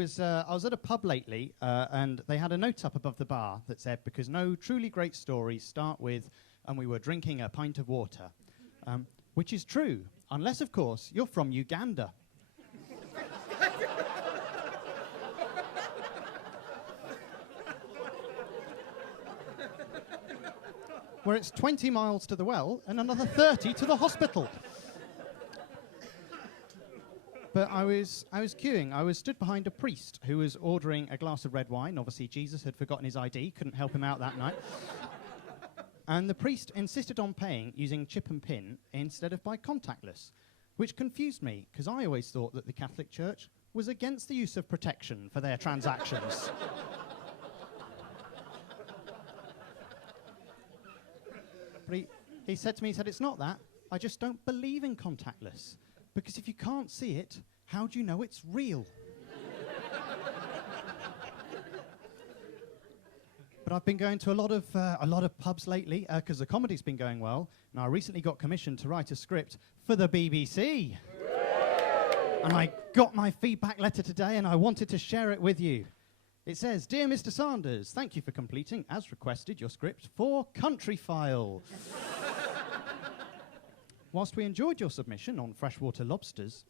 I was at a pub lately, and they had a note up above the bar that said, "Because no truly great stories start with, and we were drinking a pint of water," which is true, unless, of course, you're from Uganda. Where it's 20 miles to the well and another 30 to the hospital. But I was queuing. I was stood behind a priest who was ordering a glass of red wine. Obviously, Jesus had forgotten his ID, couldn't help him out that night. And the priest insisted on paying using chip and pin instead of by contactless, which confused me, because I always thought that the Catholic Church was against the use of protection for their transactions. But he said to me, "It's not that. I just don't believe in contactless. Because if you can't see it, how do you know it's real?" But I've been going to a lot of pubs lately because the comedy's been going well. And I recently got commissioned to write a script for the BBC. And I got my feedback letter today, and I wanted to share it with you. It says, "Dear Mr. Sanders, thank you for completing, as requested, your script for Countryfile. Whilst we enjoyed your submission on freshwater lobsters,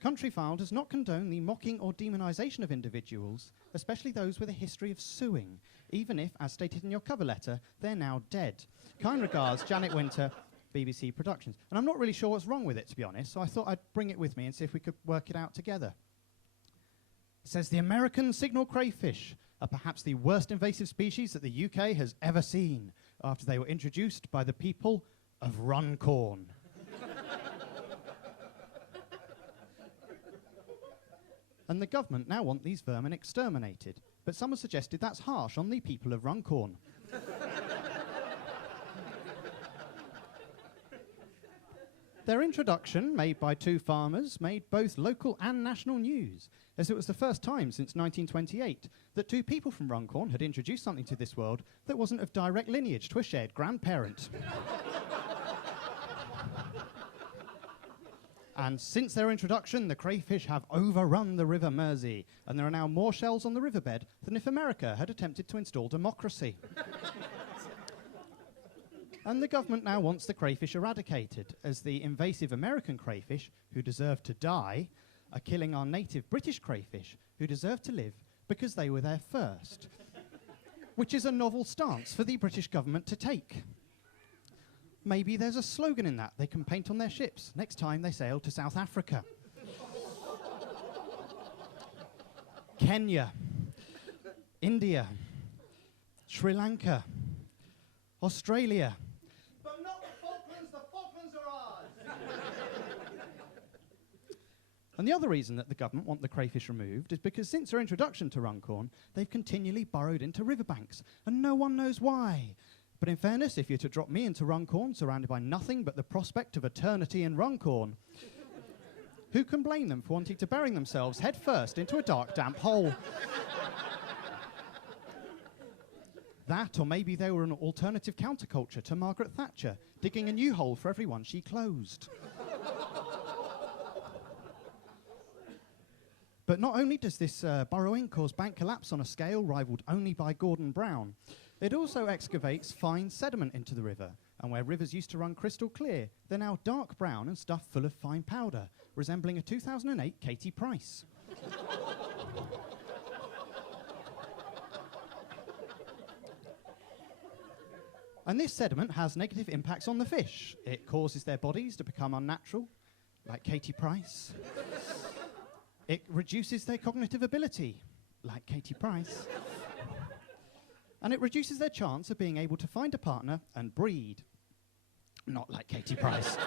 Countryfile does not condone the mocking or demonisation of individuals, especially those with a history of suing, even if, as stated in your cover letter, they're now dead. Kind regards, Janet Winter, BBC Productions." And I'm not really sure what's wrong with it, to be honest, so I thought I'd bring it with me and see if we could work it out together. It says, "The American signal crayfish are perhaps the worst invasive species that the UK has ever seen after they were introduced by the people of Runcorn." And the government now want these vermin exterminated, but some have suggested that's harsh on the people of Runcorn. Their introduction, made by two farmers, made both local and national news, as it was the first time since 1928 that two people from Runcorn had introduced something to this world that wasn't of direct lineage to a shared grandparent. And since their introduction, the crayfish have overrun the River Mersey, and there are now more shells on the riverbed than if America had attempted to install democracy. And the government now wants the crayfish eradicated, as the invasive American crayfish, who deserve to die, are killing our native British crayfish, who deserve to live because they were there first. Which is a novel stance for the British government to take. Maybe there's a slogan in that they can paint on their ships next time they sail to South Africa. Kenya, India, Sri Lanka, Australia. But not the Falklands are ours! And the other reason that the government want the crayfish removed is because since their introduction to Runcorn, they've continually burrowed into riverbanks, and no one knows why. But in fairness, if you're to drop me into Runcorn, surrounded by nothing but the prospect of eternity in Runcorn, who can blame them for wanting to bury themselves head first into a dark, damp hole? That, or maybe they were an alternative counterculture to Margaret Thatcher, digging a new hole for everyone she closed. But not only does this burrowing cause bank collapse on a scale rivaled only by Gordon Brown, it also excavates fine sediment into the river, and where rivers used to run crystal clear, they're now dark brown and stuffed full of fine powder, resembling a 2008 Katie Price. And this sediment has negative impacts on the fish. It causes their bodies to become unnatural, like Katie Price. It reduces their cognitive ability, like Katie Price. And it reduces their chance of being able to find a partner and breed, not like Katie Price.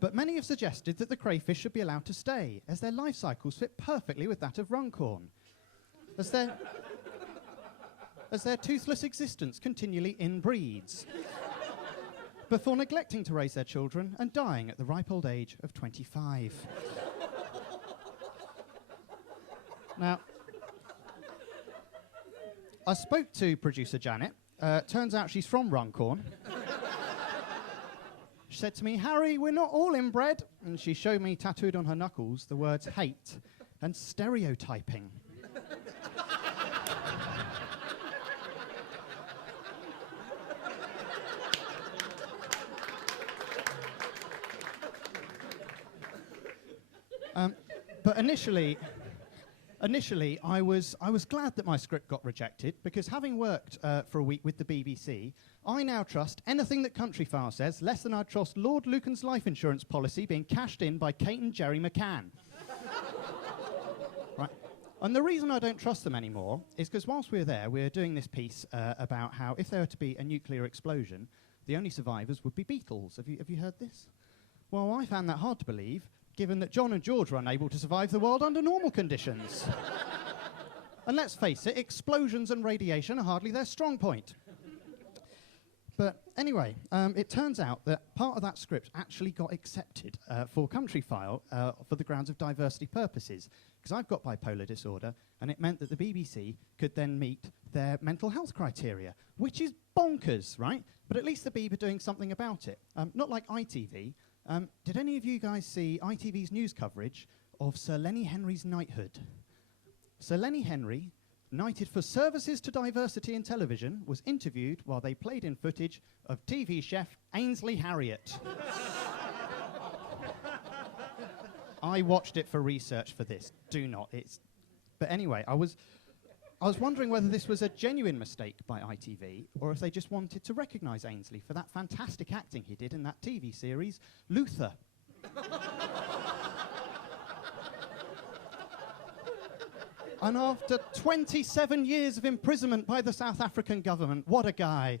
But many have suggested that the crayfish should be allowed to stay, as their life cycles fit perfectly with that of Runcorn, as their toothless existence continually inbreeds, before neglecting to raise their children and dying at the ripe old age of 25. Now, I spoke to producer Janet. Turns out she's from Runcorn. She said to me, "Harry, we're not all inbred." And she showed me tattooed on her knuckles the words hate and stereotyping. But initially, I was glad that my script got rejected, because having worked for a week with the BBC, I now trust anything that Countryfile says less than I'd trust Lord Lucan's life insurance policy being cashed in by Kate and Jerry McCann. Right. And the reason I don't trust them anymore is because whilst we were there, we were doing this piece about how if there were to be a nuclear explosion, the only survivors would be beetles. Have you heard this? Well, I found that hard to believe, given that John and George were unable to survive the world under normal conditions. And let's face it, explosions and radiation are hardly their strong point. But anyway, it turns out that part of that script actually got accepted for Countryfile for the grounds of diversity purposes, because I've got bipolar disorder, and it meant that the BBC could then meet their mental health criteria, which is bonkers, right? But at least the BBC are doing something about it. Not like ITV. Did any of you guys see ITV's news coverage of Sir Lenny Henry's knighthood? Sir Lenny Henry, knighted for services to diversity in television, was interviewed while they played in footage of TV chef Ainsley Harriott. I watched it for research for this. Do not. But anyway, I was wondering whether this was a genuine mistake by ITV, or if they just wanted to recognise Ainsley for that fantastic acting he did in that TV series, Luther. And after 27 years of imprisonment by the South African government, what a guy.